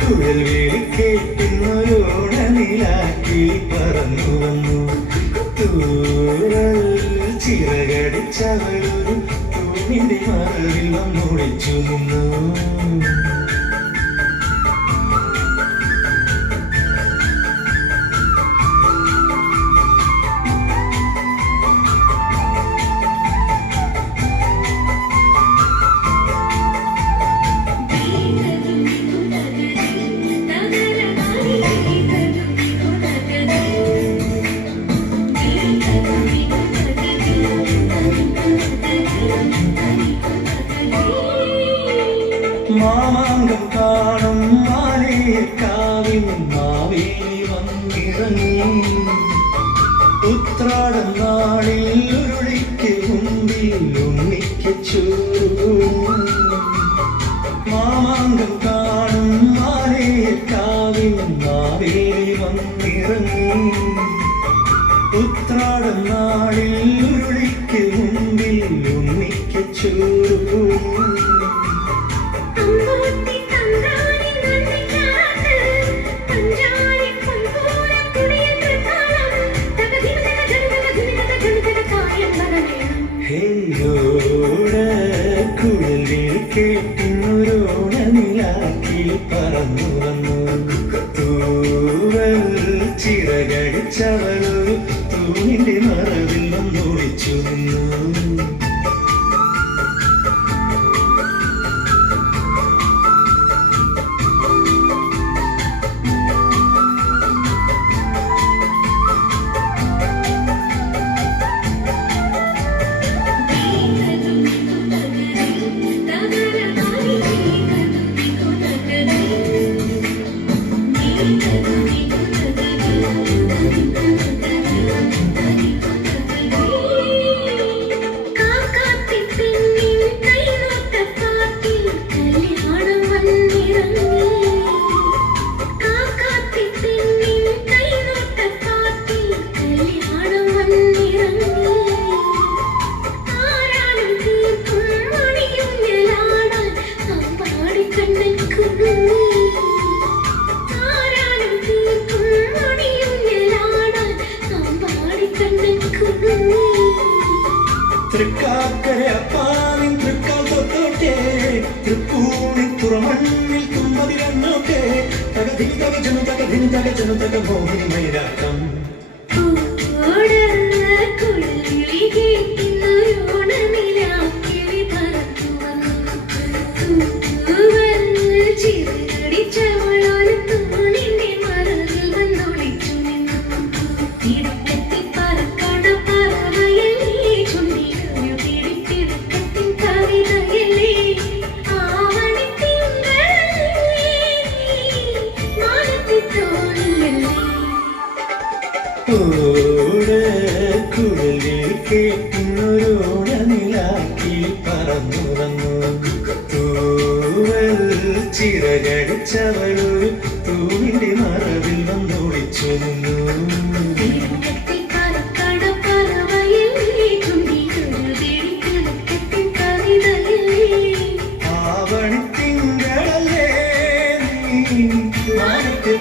കുഴൽ കേട്ടുന്നൊരോണനിലാക്കി പറന്നു വന്നു തൂരൽ ചിറകടിച്ചവളൊരു തൂണിന്റെ മറവിൽ വന്നൊളിച്ചു നിന്നു. മാമാങ്കം കാണും മാലേക്കാവിൻ മാവേലി വന്നിറങ്ങി ഉത്രാടം നാളിൽ ഉരുളിക്ക് മുമ്പിൽ ഉണ്ണിക്ക് ചോറ്. മാമാങ്കം കാണും മാലേക്കാവിൻ മാവേലി വന്നിറങ്ങി ഉത്രാടം നാളിൽ ഉരുളിക്ക് മുമ്പിൽ ഉണ്ണിക്ക് ചോറ്. കുഴലിൽ കേട്ടുന്നൊരോണനിലാക്കി പറന്നു വന്നു തൂവൽ ചിറകടിച്ചവളൊരു തൂണിന്റെ മറവിൽ വന്നൊളിച്ചു നിന്നു. തൃക്കാക്കര അപ്പാവിൻ തൃക്കാൽ തൊട്ടോട്ടെ തൃപ്പൂണി തുറമണ്ണിൽ തുമ്പതിരന്നോട്ടെ തകതിൽ തകജനു തകതിൽ തകജനു തക മോഹിനി മൈരാക്കം. കുഴലിൽ കേട്ടുന്നൊരോണനിലാക്കി പറന്നു വന്നു തൂവൽ ചിറകടിച്ചവളൊരു തൂണിന്റെ മറവിൽ വന്നൊളിച്ചു നിന്നു. ആവണിത്തിങ്കളല്ലേ നീ മാനത്തെ